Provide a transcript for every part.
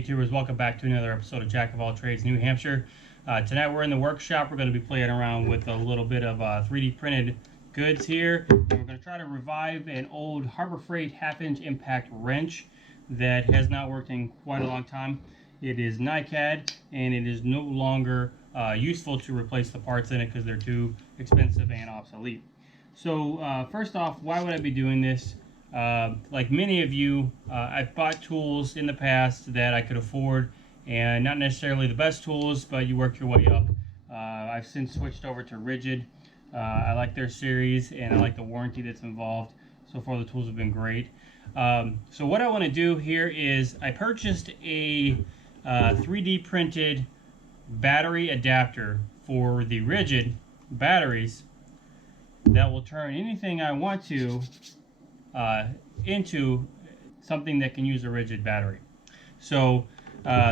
YouTubers, welcome back to another episode of Jack of All Trades New Hampshire. Tonight we're in the workshop. We're going to be playing around with a little bit of 3D printed goods here. And we're going to try to revive an old Harbor Freight half-inch impact wrench that has not worked in quite a long time. It is NiCad and it is no longer useful to replace the parts in it because they're too expensive and obsolete. So first off, why would I be doing this? Like many of you, I've bought tools in the past that I could afford, and not necessarily the best tools, but you work your way up. I've since switched over to Ridgid. I like their series and I like the warranty that's involved. So far the tools have been great. So what I want to do here is I purchased a 3D printed battery adapter for the Ridgid batteries that will turn anything I want to into something that can use a Ridgid battery. So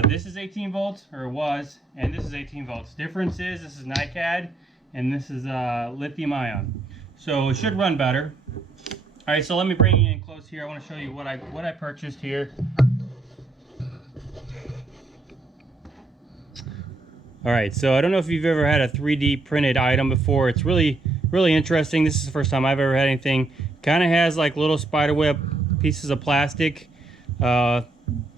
this is 18 volts, or it was, and this is 18 volts. Difference is this is NiCad and this is lithium ion. So it should run better. All right, so let me bring you in close here. I want to show you what I purchased here. All right, so I don't know if you've ever had a 3D printed item before. It's really interesting. This is the first time I've ever had anything. Kind of has like little spiderweb pieces of plastic probably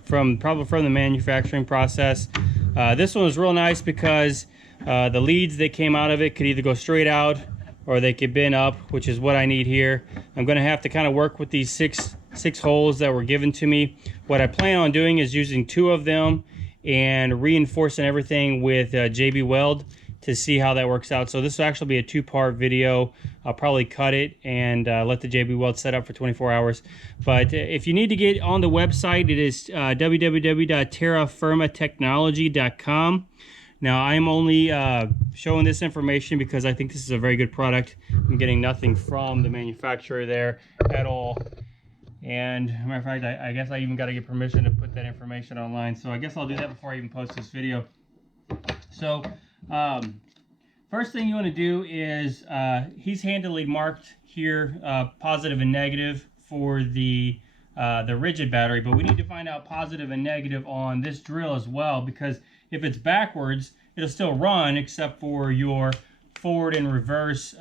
from the manufacturing process. This one was real nice because the leads that came out of it could either go straight out or they could bend up, which is what I need here. I'm going to have to kind of work with these six holes that were given to me. What I plan on doing is using 2 of them and reinforcing everything with JB Weld to see how that works out. So this will actually be a 2-part video. I'll probably cut it and let the JB Weld set up for 24 hours. But if you need to get on the website, it is www.terrafirmatechnology.com. Now I'm only showing this information because I think this is a very good product. I'm getting nothing from the manufacturer there at all. And as a matter of fact, I guess I even got to get permission to put that information online. So I guess I'll do that before I even post this video. So first thing you want to do is he's handily marked here positive and negative for the Ridgid battery, but we need to find out positive and negative on this drill as well, because if it's backwards it'll still run except for your forward and reverse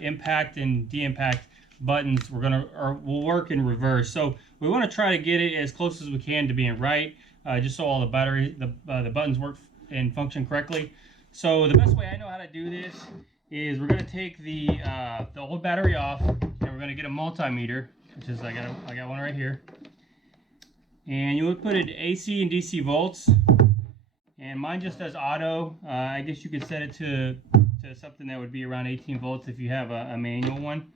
impact and de-impact buttons will work in reverse. So we want to try to get it as close as we can to being right, just so all the buttons work and function correctly. So the best way I know how to do this is we're going to take the old battery off and we're going to get a multimeter, which is I got one right here, and you would put it AC and DC volts, and mine just does auto. I guess you could set it to something that would be around 18 volts if you have a manual one.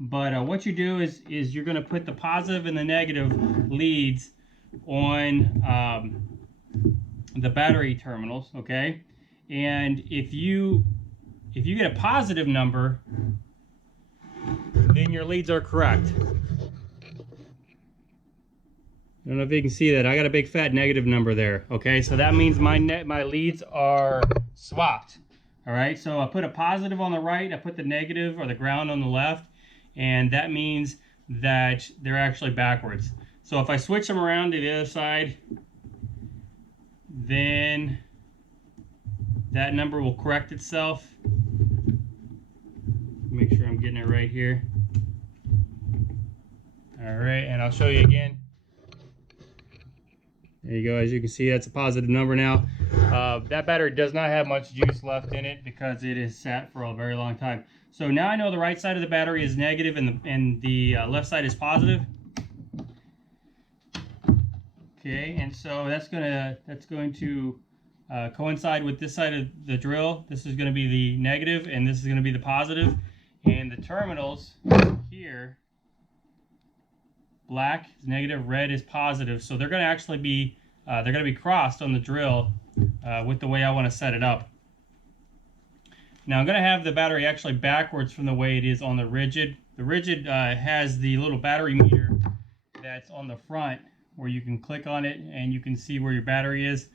But what you do is you're going to put the positive and the negative leads on the battery terminals, okay? And if you get a positive number, then your leads are correct. I don't know if you can see that. I got a big fat negative number there, okay? So that means my leads are swapped, all right? So I put a positive on the right, I put the negative or the ground on the left, and that means that they're actually backwards. So if I switch them around to the other side, then that number will correct itself. Make sure I'm getting it right here. All right, and I'll show you again. There you go. As you can see, that's a positive number now. That battery does not have much juice left in it because it is sat for a very long time. So now I know the right side of the battery is negative and the left side is positive. Okay, and so that's going to coincide with this side of the drill. This is going to be the negative and this is going to be the positive. And the terminals here, black is negative, red is positive. So they're going to actually be crossed on the drill with the way I want to set it up. Now I'm going to have the battery actually backwards from the way it is on the Ridgid. The Ridgid has the little battery meter that's on the front where you can click on it and you can see where your battery is.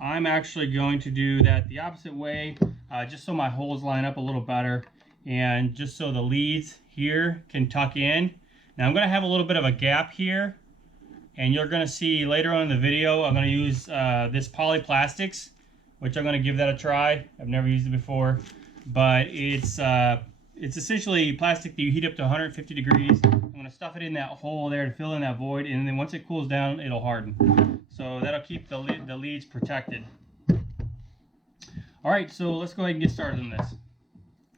I'm actually going to do that the opposite way, just so my holes line up a little better and just so the leads here can tuck in. Now I'm going to have a little bit of a gap here And you're going to see later on in the video, I'm going to use this polyplastics, which I'm going to give that a try. I've never used it before, but it's essentially plastic that you heat up to 150 degrees. I'm going to stuff it in that hole there to fill in that void, and then once it cools down, it'll harden. So that'll keep the leads protected. All right, so let's go ahead and get started on this.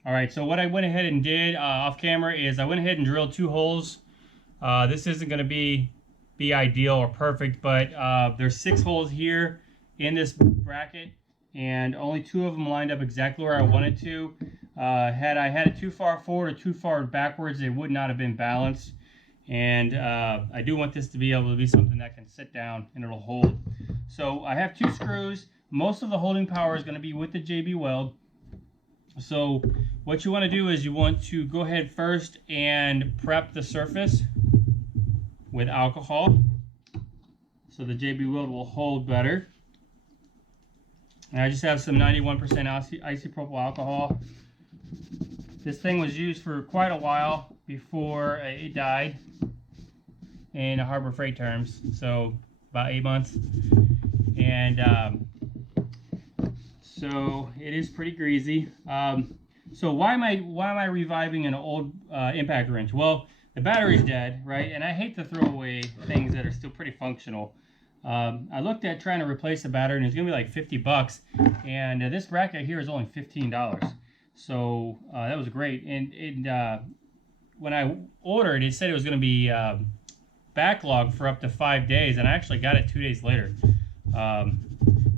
All right, so what I went ahead and did off camera is I went ahead and drilled 2 holes. This isn't going to be ideal or perfect, but there's 6 holes here in this bracket, and only 2 of them lined up exactly where I wanted to. Had I had it too far forward or too far backwards, it would not have been balanced. And I do want this to be able to be something that can sit down and it'll hold. So I have 2 screws. Most of the holding power is going to be with the JB Weld. So what you want to do is you want to go ahead first and prep the surface with alcohol so the JB Weld will hold better. And I just have some 91% isopropyl alcohol. This thing was used for quite a while before it died in Harbor Freight terms, so about 8 months. And so it is pretty greasy. So why am I reviving an old impact wrench? Well, the battery's dead, right? And I hate to throw away things that are still pretty functional. I looked at trying to replace the battery, and it's gonna be like 50 bucks. And this bracket here is only $15. So that was great. And when I ordered, it said it was gonna be backlogged for up to 5 days, and I actually got it 2 days later. I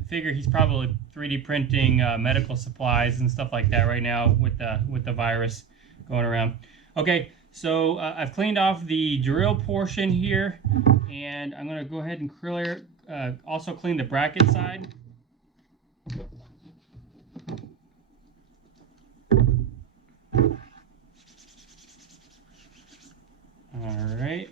figure he's probably 3D printing medical supplies and stuff like that right now with the virus going around. Okay, so I've cleaned off the drill portion here, and I'm going to go ahead and clear, also clean the bracket side. All right.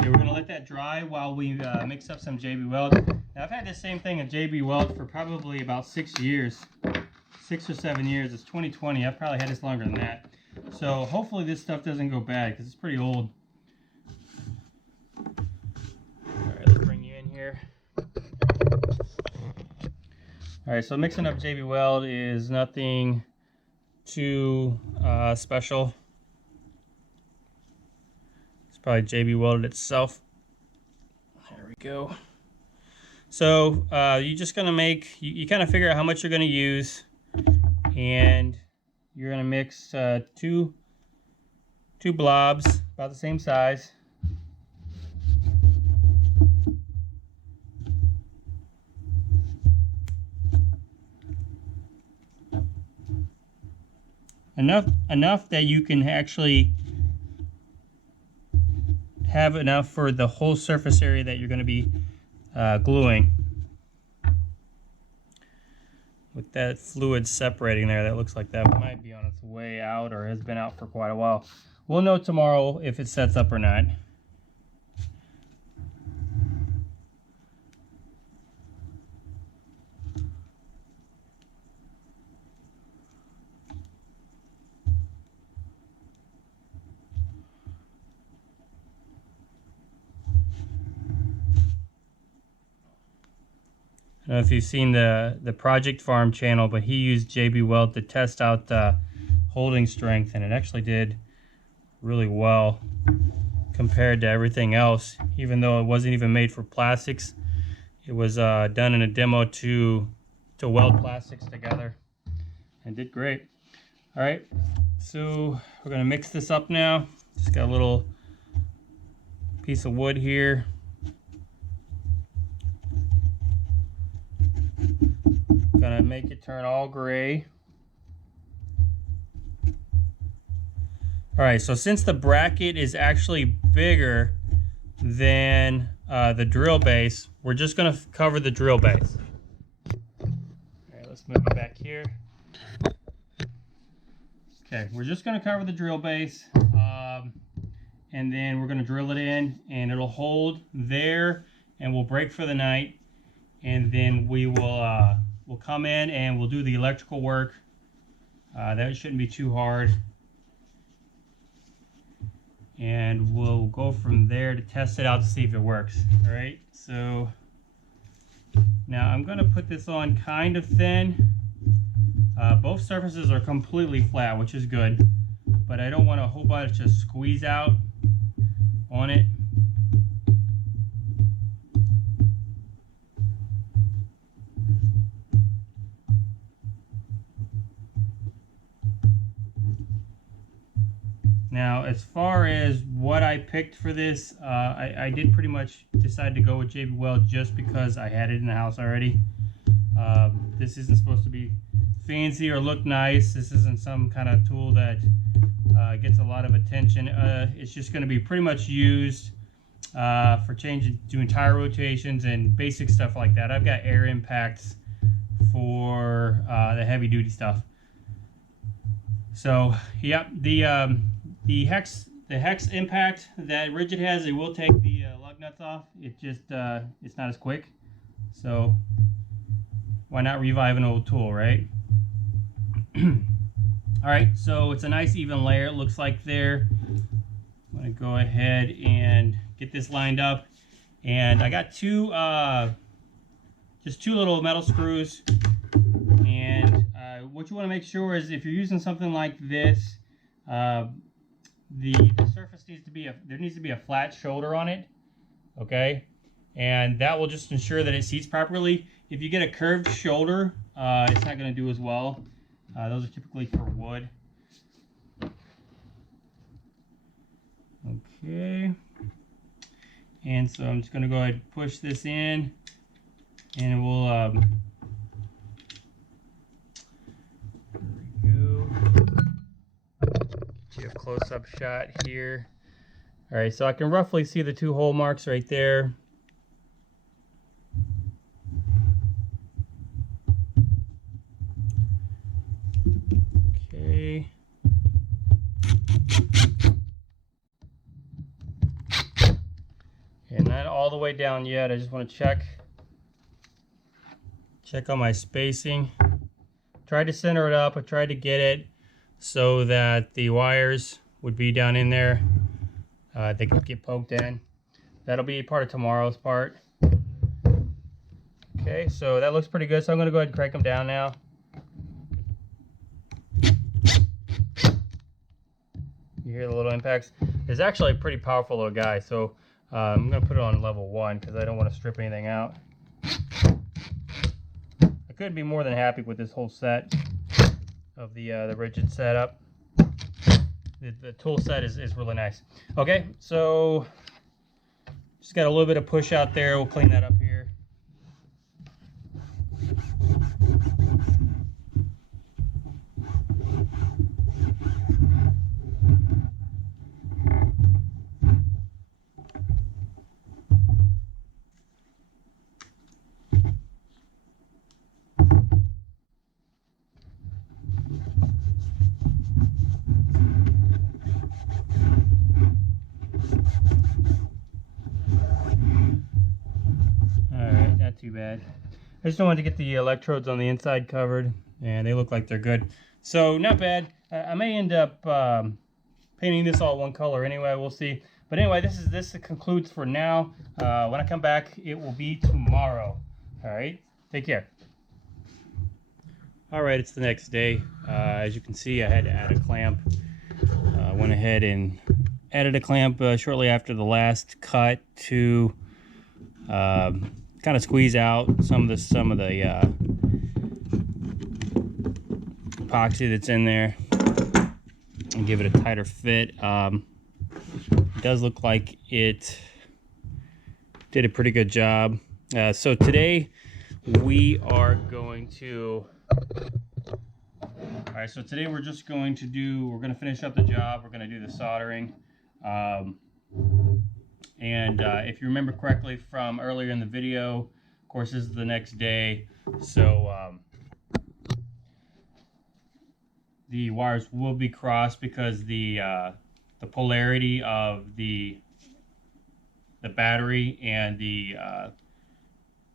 Okay, we're going to let that dry while we mix up some JB Weld. Now, I've had this same thing at JB Weld for probably about 6 years. 6 or 7 years. It's 2020. I've probably had this longer than that. So hopefully this stuff doesn't go bad because it's pretty old. Alright, let's bring you in here. Alright, so mixing up JB Weld is nothing too special. It's probably JB Welded itself. There we go. So you're just going to make, you kind of figure out how much you're going to use, and you're going to mix two blobs about the same size. Enough that you can actually have enough for the whole surface area that you're going to be gluing. With that fluid separating there, that looks like that might be on its way out or has been out for quite a while. We'll know tomorrow if it sets up or not. I don't know if you've seen the Project Farm channel, but he used JB Weld to test out the holding strength, and it actually did really well compared to everything else. Even though it wasn't even made for plastics, it was done in a demo to weld plastics together, and did great. All right, so we're gonna mix this up now. Just got a little piece of wood here. Gonna make it turn all gray. All right, so since the bracket is actually bigger than the drill base, we're just gonna cover the drill base. All right, let's move it back here. Okay, we're just gonna cover the drill base, and then we're gonna drill it in, and it'll hold there, and we'll break for the night, and then we will we'll come in and we'll do the electrical work. That shouldn't be too hard. and we'll go from there to test it out to see if it works. All right, so now I'm going to put this on kind of thin. Both surfaces are completely flat, which is good, but I don't want a whole bunch of squeeze out on it. Now, as far as what I picked for this, I did pretty much decide to go with JB Weld just because I had it in the house already. This isn't supposed to be fancy or look nice. This isn't some kind of tool that gets a lot of attention. It's just going to be pretty much used for doing tire rotations and basic stuff like that. I've got air impacts for the heavy duty stuff. So, yep, the hex impact that Ridgid has, it will take the lug nuts off. It just it's not as quick. So why not revive an old tool, right? All right, so it's a nice even layer, it looks like there. I'm gonna go ahead and get this lined up, and I got just two little metal screws. And what you want to make sure is if you're using something like this, the surface needs to be there needs to be a flat shoulder on it, okay? And that will just ensure that it seats properly. If you get a curved shoulder, it's not going to do as well. Those are typically for wood. Okay. And so I'm just going to go ahead and push this in, and we'll get you a close-up shot here. All right, so I can roughly see the two hole marks right there. Okay. And not all the way down yet. I just want to check on my spacing. Tried to center it up. I tried to get it so that the wires would be down in there. They could get poked in. That'll be part of tomorrow's part. Okay, so that looks pretty good. So I'm going to go ahead and crank them down now. You hear the little impacts. It's actually a pretty powerful little guy. So I'm going to put it on level 1 because I don't want to strip anything out. I couldn't be more than happy with this whole set of the Ridgid setup. The tool set is really nice. Okay, so just got a little bit of push out there. We'll clean that up here. Not too bad. I just don't want to get the electrodes on the inside covered, and they look like they're good. So not bad. I may end up painting this all one color anyway. We'll see. But anyway, this concludes for now. When I come back, it will be tomorrow. All right. Take care. All right, it's the next day. As you can see, I had to add a clamp. Went ahead and added a clamp shortly after the last cut to kind of squeeze out some of the epoxy that's in there and give it a tighter fit. It does look like it did a pretty good job. So today we are going to so today we're just going to we're going to finish up the job. We're going to do the soldering. If you remember correctly from earlier in the video, of course, this is the next day. So the wires will be crossed because the polarity of the battery and the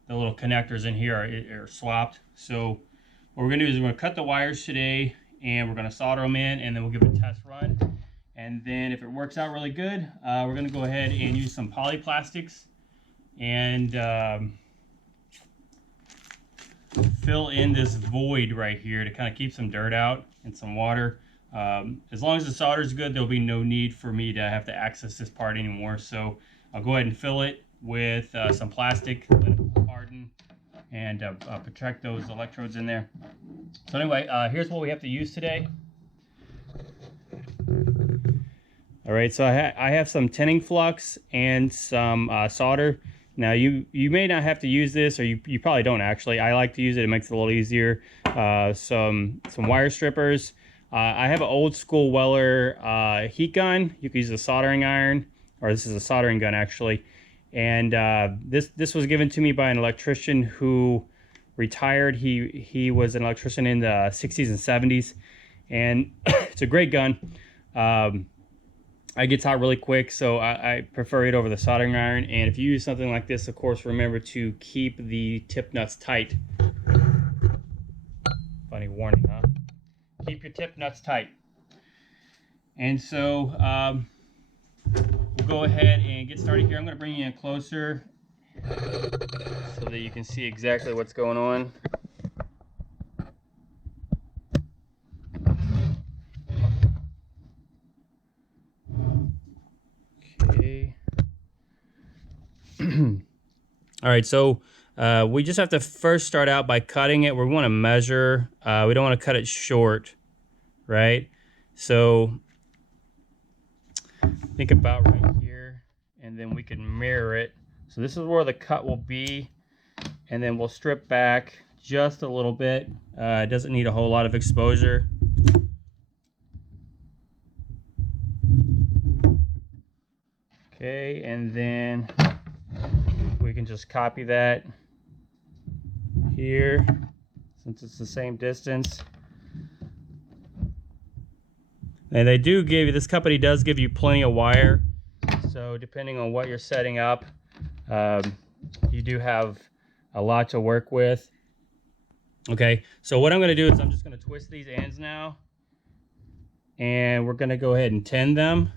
little connectors in here are swapped. So what we're going to do is we're going to cut the wires today, and we're going to solder them in, and then we'll give it a test run. And then if it works out really good, we're going to go ahead and use some polyplastics and fill in this void right here to kind of keep some dirt out and some water. As long as the solder is good, there'll be no need for me to have to access this part anymore. So I'll go ahead and fill it with some plastic, let it harden, and protect those electrodes in there. So anyway, here's what we have to use today. All right, so I have some tinning flux and some solder. Now you may not have to use this, or you probably don't actually. I like to use it; it makes it a little easier. Some wire strippers. I have an old school Weller heat gun. You can use a soldering iron, or this is a soldering gun actually. And this was given to me by an electrician who retired. He was an electrician in the 60s and 70s, and it's a great gun. It gets hot really quick, so I prefer it over the soldering iron. And if you use something like this, of course, remember to keep the tip nuts tight. Funny warning, huh? Keep your tip nuts tight. And so we'll go ahead and get started here. I'm going to bring you in closer so that you can see exactly what's going on. Okay. All right, so we just have to first start out by cutting it. We want to measure. We don't want to cut it short, right? So think about right here, and then we can mirror it. So this is where the cut will be, and then we'll strip back just a little bit. It doesn't need a whole lot of exposure. Okay, and then we can just copy that here, since it's the same distance. And they do give you, this company does give you plenty of wire, so depending on what you're setting up, you do have a lot to work with. Okay, so what I'm going to do is I'm just going to twist these ends now, and we're going to go ahead and tin them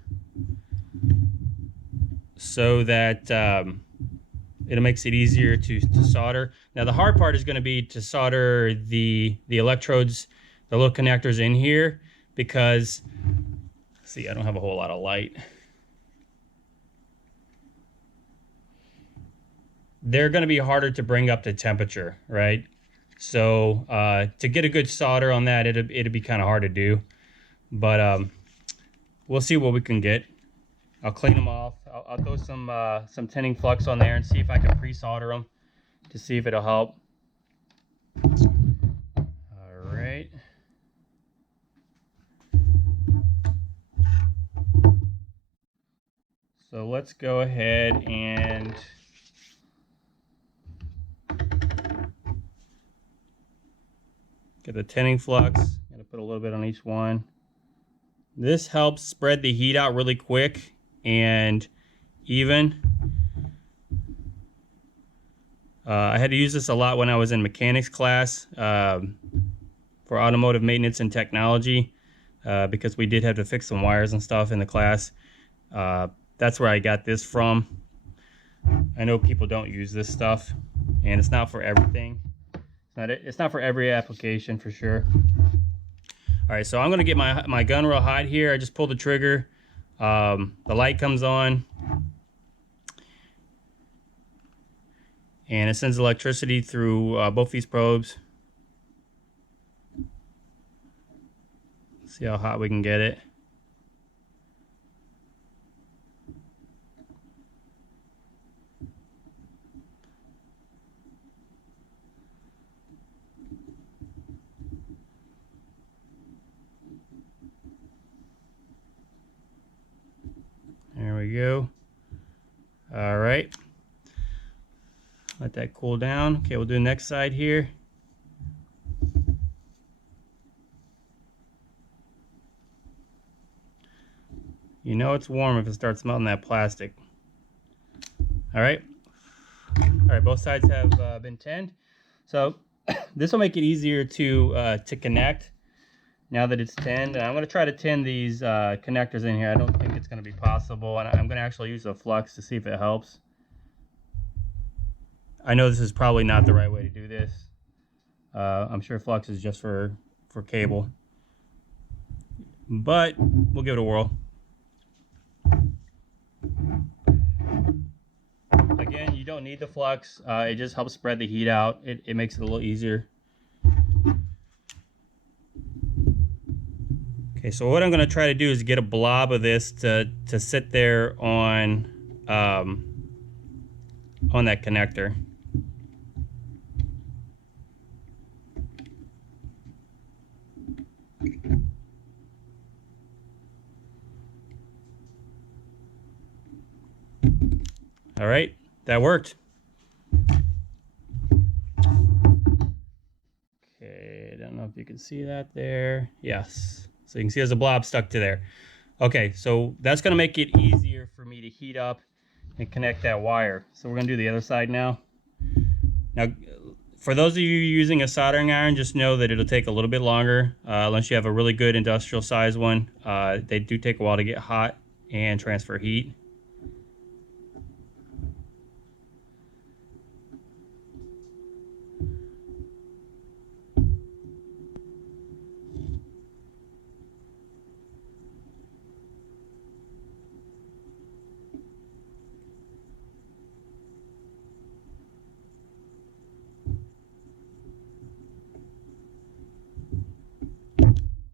so that it makes it easier to solder. Now the hard part is going to be to solder the electrodes, the little connectors in here, because see, I don't have a whole lot of light. They're going to be harder to bring up to temperature, right? So to get a good solder on that, it'd be kind of hard to do, but we'll see what we can get. I'll clean them off. I'll throw some tinning flux on there and see if I can pre-solder them to see if it'll help. All right. So let's go ahead and get the tinning flux. I'm gonna put a little bit on each one. This helps spread the heat out really quick and even. I had to use this a lot when I was in mechanics class for automotive maintenance and technology because we did have to fix some wires and stuff in the class. That's where I got this from. I know people don't use this stuff, and it's not for everything. It's not for every application for sure. All right, so I'm gonna get my gun real hot here. I just pulled the trigger. The light comes on, and it sends electricity through both these probes. See how hot we can get it. There we go. All right. Let that cool down. Okay, we'll do the next side here. You know it's warm if it starts melting that plastic. All right. All right, both sides have been tinned. So this will make it easier to connect. now that it's tinned. I'm going to try to tin these connectors in here. I don't think it's going to be possible, and I'm going to actually use a flux to see if it helps. I know this is probably not the right way to do this. I'm sure flux is just for cable, but we'll give it a whirl. Again, you don't need the flux. It just helps spread the heat out. It makes it a little easier. Okay, so what I'm going to try to do is get a blob of this to sit there on that connector. All right, that worked. Okay, I don't know if you can see that there. Yes, so you can see there's a blob stuck to there. Okay, so that's going to make it easier for me to heat up and connect that wire. So we're going to do the other side now. Now, for those of you using a soldering iron, just know that it'll take a little bit longer unless you have a really good industrial size one. They do take a while to get hot and transfer heat.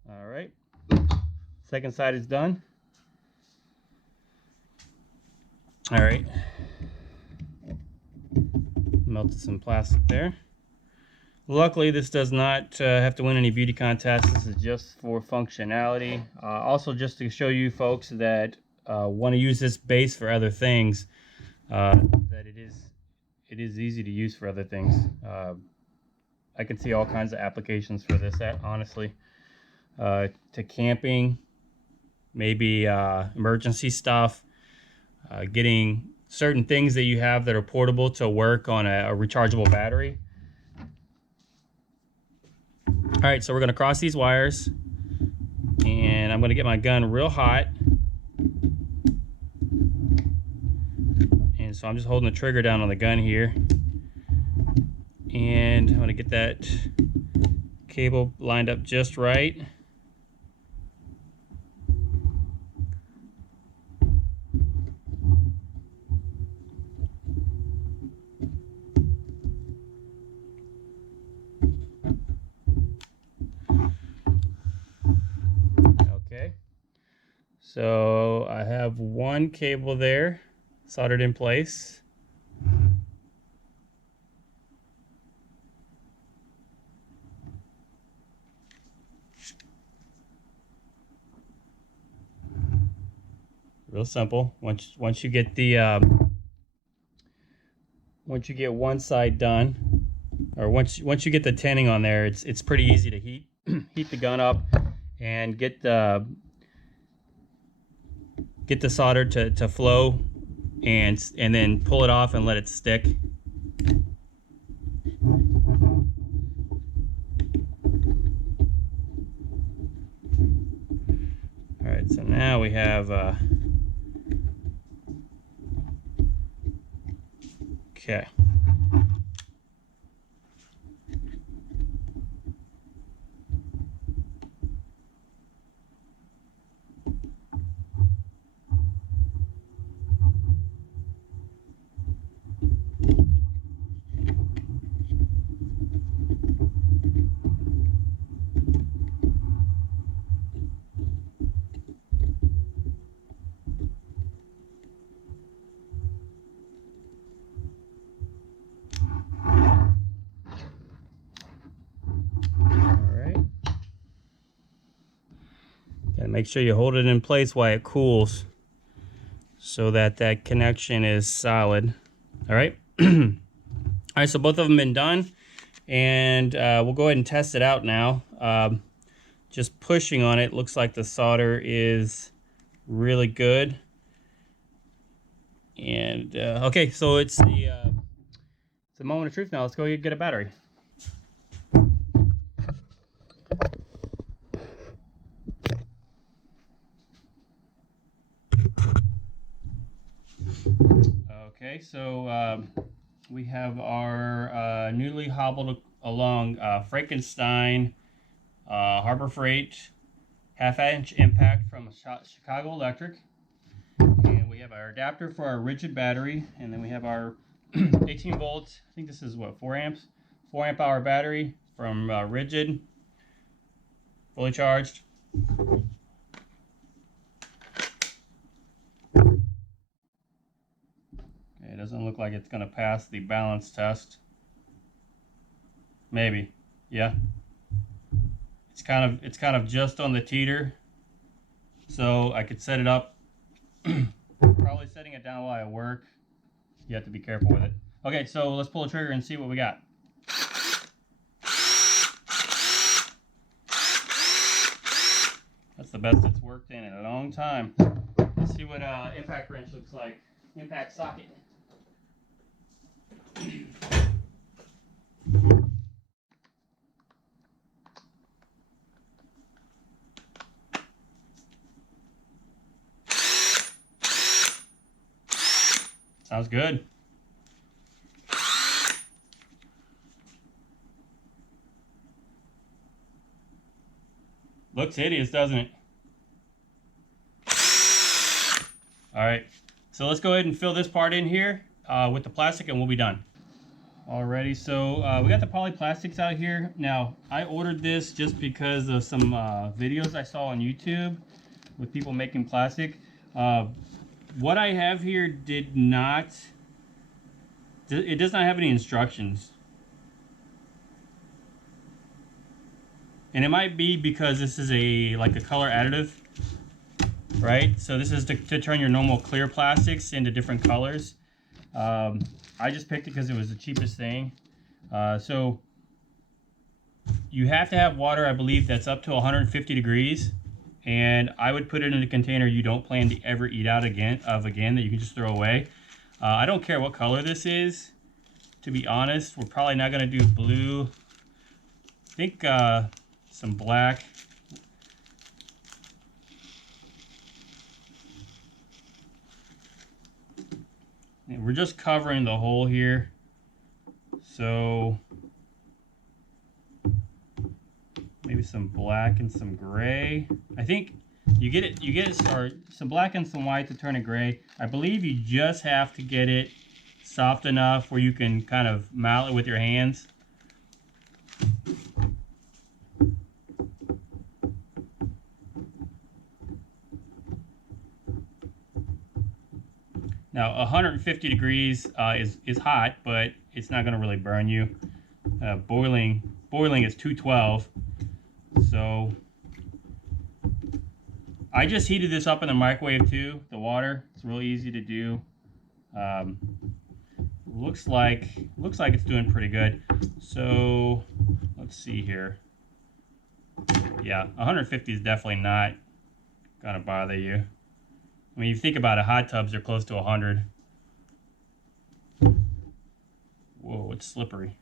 All right, second side is done. All right, melted some plastic there. Luckily, this does not have to win any beauty contests. This is just for functionality. Also, just to show you folks that want to use this base for other things, that it is easy to use for other things. I can see all kinds of applications for this, honestly. To camping, maybe emergency stuff, getting certain things that you have that are portable to work on a rechargeable battery. All right, so we're going to cross these wires, and I'm going to get my gun real hot. And so I'm just holding the trigger down on the gun here. And I'm going to get that cable lined up just right. Okay, so I have one cable there soldered in place. Real simple. Once you get the once you get one side done, or once you get the tinning on there, it's pretty easy to heat heat the gun up and get the solder to flow, and then pull it off and let it stick. All right, so now we have okay. Make sure you hold it in place while it cools so that that connection is solid. All right. All right, so both of them been done, and we'll go ahead and test it out now. Just pushing on it looks like the solder is really good. And okay, so it's the moment of truth now. Let's go get a battery. Okay, so we have our newly hobbled along Frankenstein Harbor Freight half-inch impact from Chicago Electric. And we have our adapter for our Ridgid battery, and then we have our 18 volts, I think this is what, 4 amps? 4 amp hour battery from Ridgid, fully charged. Okay, it doesn't look like it's going to pass the balance test. Maybe, yeah. It's kind of just on the teeter, so I could set it up. Probably setting it down while I work. You have to be careful with it. Okay, so let's pull the trigger and see what we got. That's the best it's worked in a long time. Let's see what impact wrench looks like. Impact socket. Sounds good. Looks hideous, doesn't it? All right, so let's go ahead and fill this part in here with the plastic and we'll be done. Alrighty, so we got the polyplastics out here. Now, I ordered this just because of some videos I saw on YouTube with people making plastic. What I have here it does not have any instructions. And it might be because this is like a color additive, right? So this is to turn your normal clear plastics into different colors. I just picked it because it was the cheapest thing. So you have to have water, I believe, that's up to 150 degrees. And I would put it in a container you don't plan to ever eat out again that you can just throw away. I don't care what color this is. To be honest, we're probably not going to do blue. I think some black. And we're just covering the hole here. So maybe some black and some gray. I think you get it, or some black and some white to turn it gray. I believe you just have to get it soft enough where you can kind of mount it with your hands. Now 150 degrees is hot, but it's not going to really burn you. Boiling is 212. So I just heated this up in the microwave too, the water. It's really easy to do. Looks like it's doing pretty good. So let's see here. Yeah, 150 is definitely not gonna bother you. I mean, you think about it, hot tubs are close to 100. Whoa, it's slippery.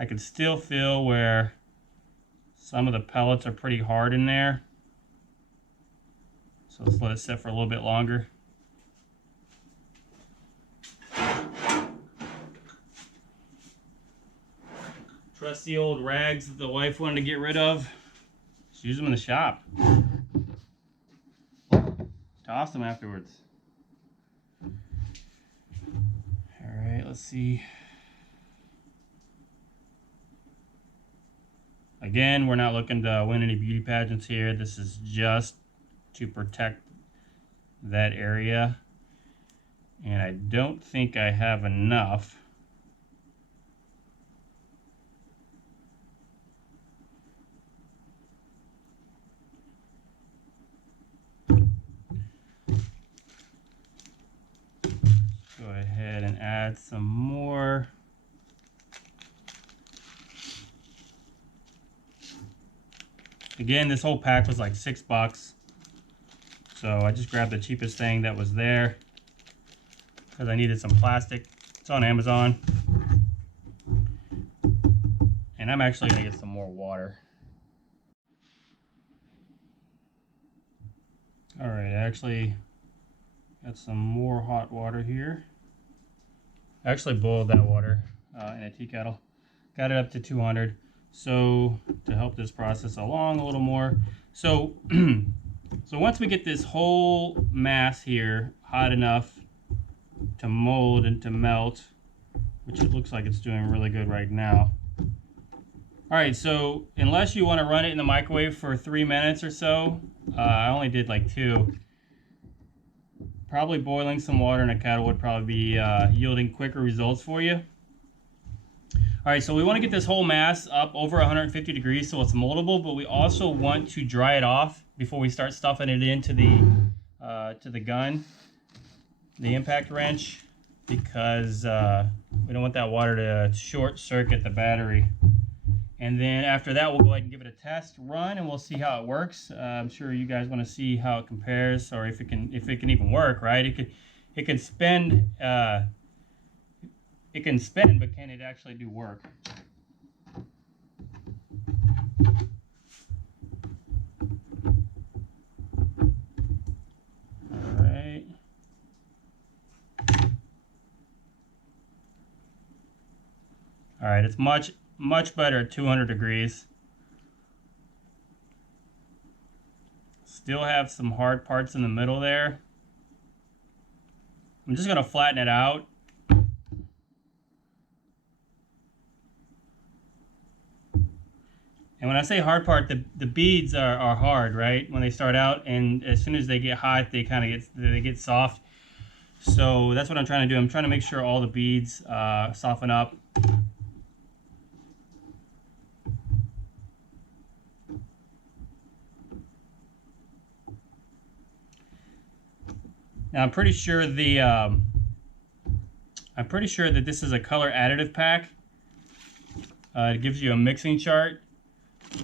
I can still feel where some of the pellets are pretty hard in there. So let's let it sit for a little bit longer. Trusty old rags that the wife wanted to get rid of. Just use them in the shop. Toss them afterwards. All right, let's see. Again, we're not looking to win any beauty pageants here. This is just to protect that area. And I don't think I have enough. Go ahead and add some more. Again, this whole pack was like $6. So I just grabbed the cheapest thing that was there because I needed some plastic. It's on Amazon. And I'm actually gonna get some more water. All right, actually, Got some more hot water here. I actually boiled that water in a tea kettle. Got it up to 200. So to help this process along a little more. So, so once we get this whole mass here hot enough to mold and to melt, which it looks like it's doing really good right now. All right, so unless you want to run it in the microwave for 3 minutes or so, I only did like 2. Probably boiling some water in a kettle would probably be yielding quicker results for you. All right, so we want to get this whole mass up over 150 degrees so it's moldable, but we also want to dry it off before we start stuffing it into the gun, the impact wrench, because we don't want that water to short circuit the battery. And then after that, we'll go ahead and give it a test run, and we'll see how it works. I'm sure you guys want to see how it compares, or if it can even work, right? It can spin, but can it actually do work? All right. All right, it's much better at 200 degrees. Still have some hard parts in the middle there. I'm just gonna flatten it out. And when I say hard part, the beads are hard, right? When they start out, and as soon as they get hot, they get soft. So that's what I'm trying to do. I'm trying to make sure all the beads soften up. Now I'm pretty sure that this is a color additive pack. It gives you a mixing chart,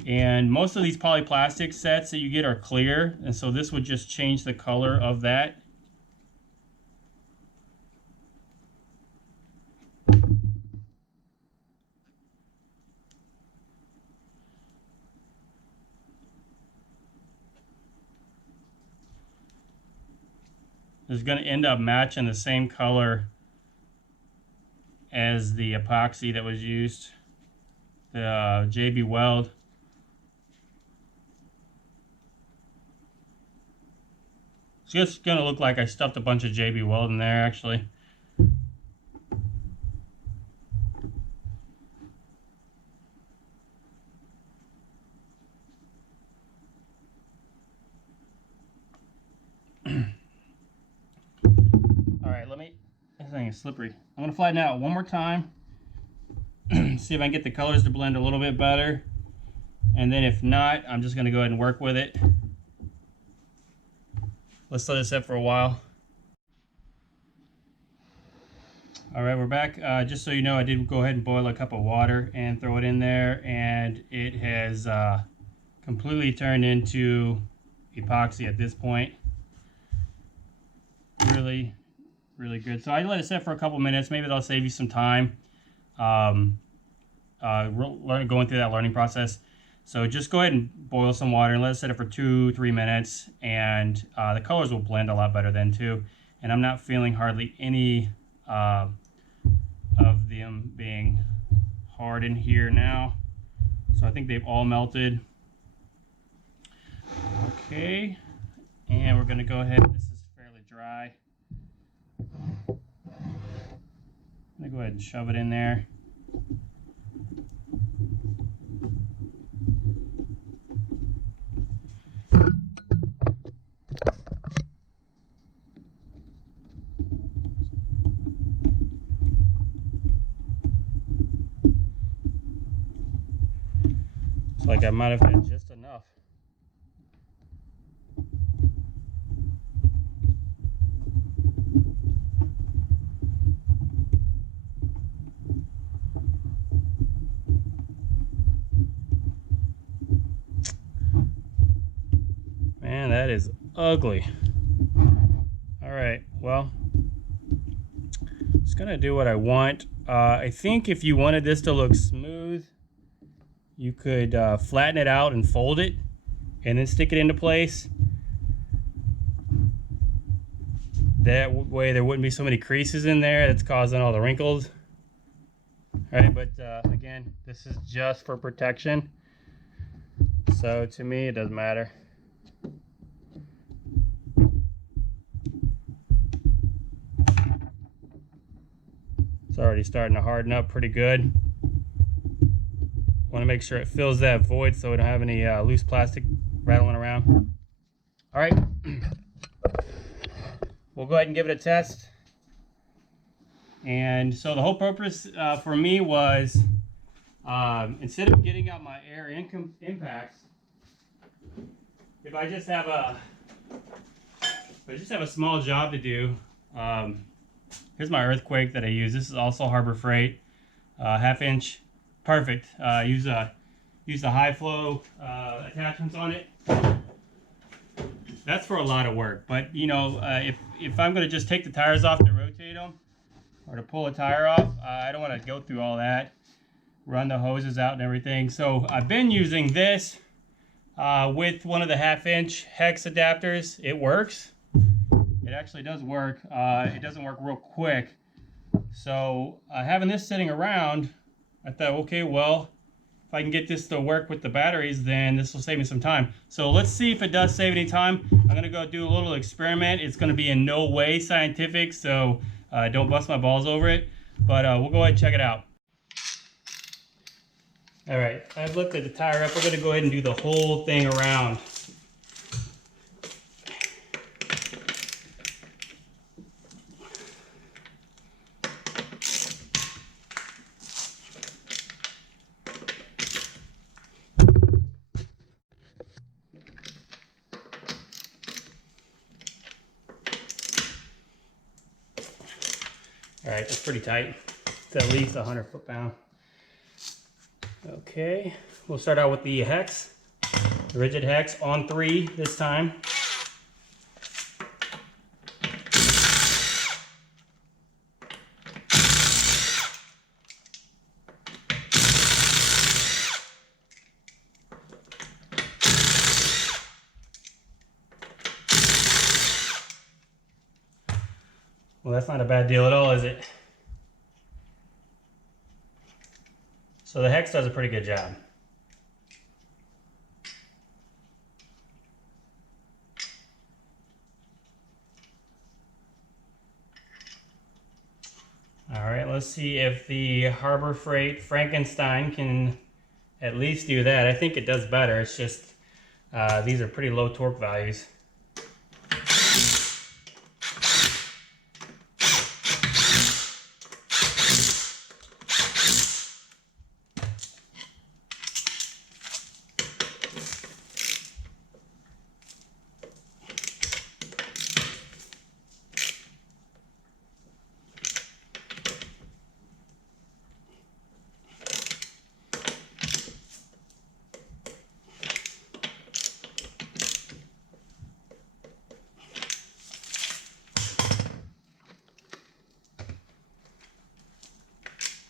and most of these polyplastic sets that you get are clear, and so this would just change the color of that. It's going to end up matching the same color as the epoxy that was used, the JB Weld. It's just going to look like I stuffed a bunch of JB Weld in there, actually. This thing is slippery. I'm going to flatten it out one more time. See if I can get the colors to blend a little bit better. And then if not, I'm just going to go ahead and work with it. Let's let it sit for a while. Alright, we're back. Just so you know, I did go ahead and boil a cup of water and throw it in there, and it has completely turned into epoxy at this point. Really good. So I let it sit for a couple minutes. Maybe that'll save you some time going through that learning process. So just go ahead and boil some water and let it sit for 2-3 minutes, and the colors will blend a lot better then too. And I'm not feeling hardly any of them being hard in here now. So I think they've all melted. Okay, and we're going to go ahead. This is fairly dry. I'm going to go ahead and shove it in there. It's like I might have had just enough. Man, that is ugly. All right, well, it's gonna do what I want. I think if you wanted this to look smooth, you could flatten it out and fold it and then stick it into place. That way there wouldn't be so many creases in there that's causing all the wrinkles. All right, but again, this is just for protection. So to me, it doesn't matter. It's already starting to harden up pretty good. Want to make sure it fills that void so we don't have any loose plastic rattling around. All right, we'll go ahead and give it a test. And so the whole purpose for me was, instead of getting out my air impacts, if I just have a small job to do, here's my earthquake that I use. This is also Harbor Freight, 1/2 inch, perfect. Use the high flow attachments on it. That's for a lot of work. But you know, if I'm going to just take the tires off to rotate them, or to pull a tire off, I don't want to go through all that, run the hoses out and everything. So I've been using this with one of the 1/2 inch hex adapters. It works. It actually does work. It doesn't work real quick. So having this sitting around, I thought, okay, well, if I can get this to work with the batteries, then this will save me some time. So let's see if it does save any time. I'm going to go do a little experiment. It's going to be in no way scientific, so don't bust my balls over it. But we'll go ahead and check it out. All right, I've lifted the tire up. We're going to go ahead and do the whole thing around. All right, that's pretty tight. It's at least 100 foot-pound. Okay, we'll start out with the hex, the Ridgid hex on 3 this time. Well, that's not a bad deal at all, is it? So the hex does a pretty good job. All right, let's see if the Harbor Freight Frankenstein can at least do that. I think it does better. It's just these are pretty low torque values.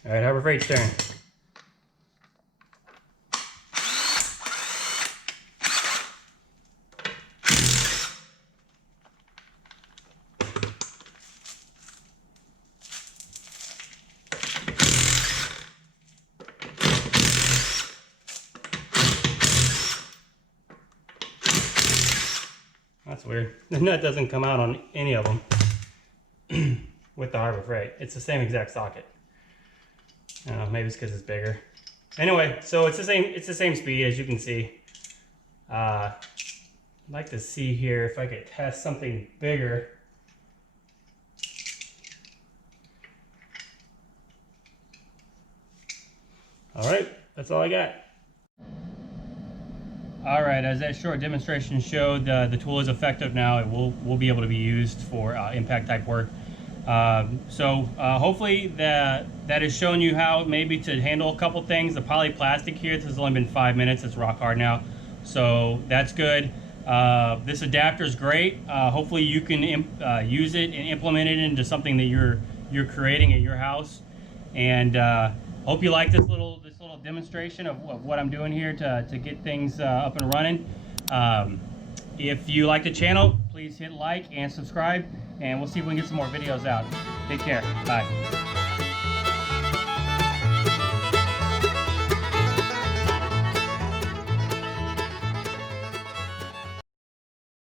All right, Harbor Freight's turn. That's weird. The nut doesn't come out on any of them with the Harbor Freight. It's the same exact socket. I don't know, maybe it's because it's bigger. Anyway, so it's the same speed as you can see. I'd like to see here if I could test something bigger. All right, that's all I got. All right, as that short demonstration showed, the tool is effective now. It will be able to be used for impact type work. Hopefully that has shown you how maybe to handle a couple things. The polyplastic here, this has only been 5 minutes. It's rock hard now, so that's good. This adapter is great. Hopefully you can use it and implement it into something that you're creating at your house. And hope you like this little demonstration of what I'm doing here to get things up and running. If you like the channel, please hit like and subscribe. and we'll see if we can get some more videos out. Take care. Bye.